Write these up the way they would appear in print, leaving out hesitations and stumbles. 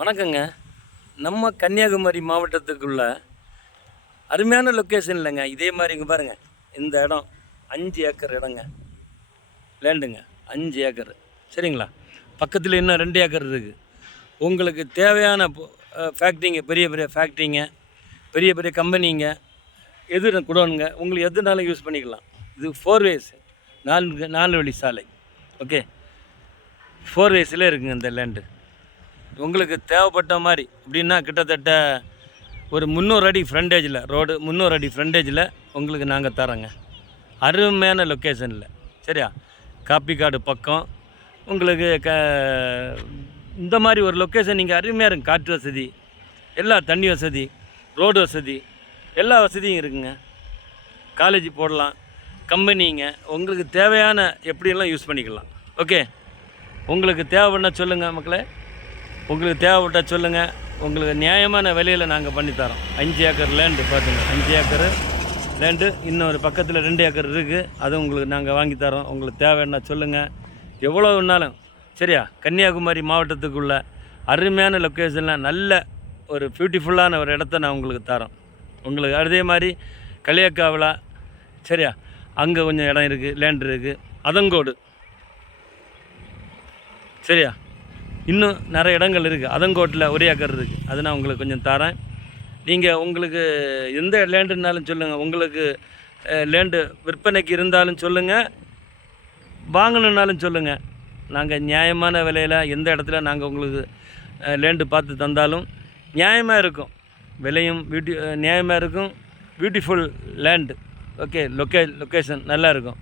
வணக்கங்க. நம்ம கன்னியாகுமரி மாவட்டத்துக்குள்ள அருமையான லொக்கேஷன் இல்லைங்க. இதே மாதிரி இங்கே பாருங்கள், இந்த இடம் 5 ஏக்கர் இடங்க, லேண்டுங்க. 5 ஏக்கர் சரிங்களா. பக்கத்தில் இன்னும் 2 ஏக்கர் இருக்குது. உங்களுக்கு தேவையான ஃபேக்ட்ரிங்க, பெரிய பெரிய ஃபேக்ட்ரிங்க, பெரிய பெரிய கம்பெனிங்க, எது குடோனுங்க, உங்களுக்கு எதுனாலும் யூஸ் பண்ணிக்கலாம். இது 4 வேஸ், 4 வழி சாலை. ஓகே, 4 வேஸில் இருக்குங்க இந்த லேண்டு. உங்களுக்கு தேவைப்பட்ட மாதிரி அப்படின்னா கிட்டத்தட்ட ஒரு 300 அடி ஃப்ரண்டேஜில் ரோடு, 300 அடி ஃப்ரண்டேஜில் உங்களுக்கு நாங்கள் தரோங்க. அருமையான லொக்கேஷனில் சரியா. காப்பிக்காடு பக்கம் உங்களுக்கு இந்த மாதிரி ஒரு லொக்கேஷன் நீங்கள் அருமையாக இருக்கும். காற்று வசதி, எல்லா தண்ணி வசதி, ரோடு வசதி, எல்லா வசதியும் இருக்குங்க. காலேஜ் போடலாம், கம்பெனிங்க, உங்களுக்கு தேவையான எப்படியெல்லாம் யூஸ் பண்ணிக்கலாம். ஓகே, உங்களுக்கு தேவைப்பட்டா சொல்லுங்கள் மக்களே, உங்களுக்கு தேவைப்பட்டால் சொல்லுங்கள். உங்களுக்கு நியாயமான விலையில் நாங்கள் பண்ணித்தரோம். 5 ஏக்கர் லேண்டு பார்த்துங்க, 5 ஏக்கர் லேண்டு. இன்னொரு பக்கத்தில் 2 ஏக்கர் இருக்குது, அதுவும் உங்களுக்கு நாங்கள் வாங்கித்தரோம். உங்களுக்கு தேவைன்னா சொல்லுங்கள், எவ்வளோ வேணாலும் சரியா. கன்னியாகுமரி மாவட்டத்துக்குள்ள அருமையான லொக்கேஷனில் நல்ல ஒரு பியூட்டிஃபுல்லான ஒரு இடத்த நான் உங்களுக்கு தரோம். உங்களுக்கு அதே மாதிரி களியக்காவில் சரியா, அங்கே கொஞ்சம் இடம் இருக்குது, லேண்டு இருக்குது. அதங்கோடு சரியா, இன்னும் நிறைய இடங்கள் இருக்குது. அதங்கோட்டில் 1 ஏக்கர் இருக்குது, அது நான் உங்களுக்கு கொஞ்சம் தரேன். நீங்கள் உங்களுக்கு எந்த லேண்டுனாலும் சொல்லுங்கள். உங்களுக்கு லேண்டு விற்பனைக்கு இருந்தாலும் சொல்லுங்கள், வாங்கணுன்னாலும் சொல்லுங்கள். நாங்கள் நியாயமான விலையில் எந்த இடத்துல நாங்கள் உங்களுக்கு லேண்டு பார்த்து தந்தாலும் நியாயமாக இருக்கும். விலையும் நியாயமாக இருக்கும். Beautiful land. ஓகே, லொக்கேஷன் நல்லா இருக்கும்.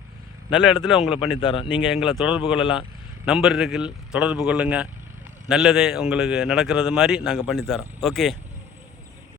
நல்ல இடத்துல உங்களை பண்ணித்தரோம். நீங்கள் எங்களை தொடர்பு கொள்ளலாம். நம்பர் இருக்குது, தொடர்பு கொள்ளுங்கள். நல்லதே உங்களுக்கு நடக்கிறது மாதிரி நாங்கள் பண்ணித்தரோம். ஓகே.